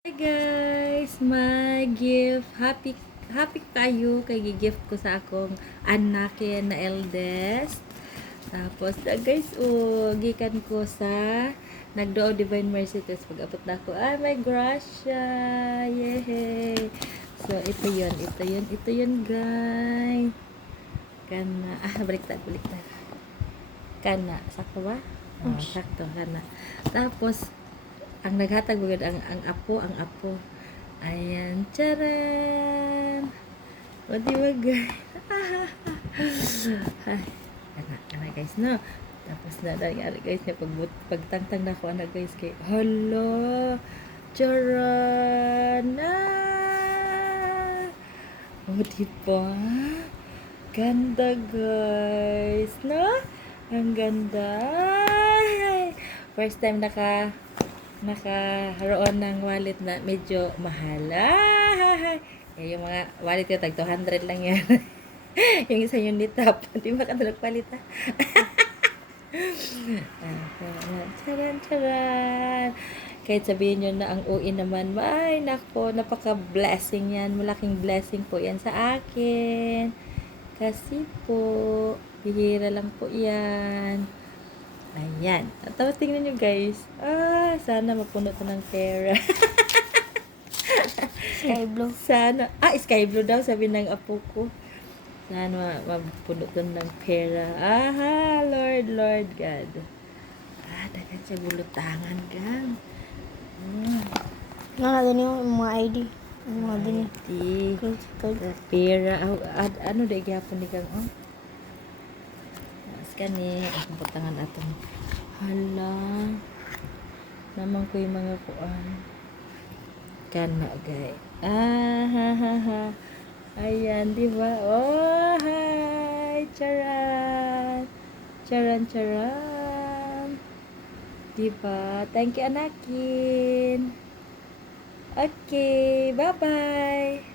Hi guys! My gift. Happy tayo kay gift ko sa akong anak na eldest. Tapos guys, gikan ko sa Nagdoo Divine Mercy Test. Pag-abot na ako, may grasya! Yay! So, ito yun guys. Kana, baliktad. Kana, sakto ba? Sakto, kana. Tapos, ang naghatag bugod ang apo. Ayan, charan! O diba guys? Ana guys, no? Tapos na guys, pagtangtang na ako, guys, kay hala! Charan! O diba? Ganda guys, no? Ang ganda! First time nakaroon ng wallet na medyo mahal. Yung mga wallet ko, tag 200 lang yan. Yung isa yung nitap. Di ba ka nagpalit ha? Charan. Kahit sabihin nyo na ang UI naman, ay nako, napaka-blessing yan. Malaking blessing po yan sa akin. Kasi po, bihira lang po yan. Ayan. Tapos tingnan nyo guys. Sana mapuno to ng pera. Sky blue. Sana. Sky blue daw sabi ng apo ko. Sana mapuno to ng pera. Lord God. Dagan siya bulutangan gang. Nakadun yung mga ID. Yung mga din Pera. Ano da gyapon ni gang kani ang putangan atong hala naman ko yung mga kuan kana gay ayan diba hi charan diba, thank you anakin. Okay, bye bye.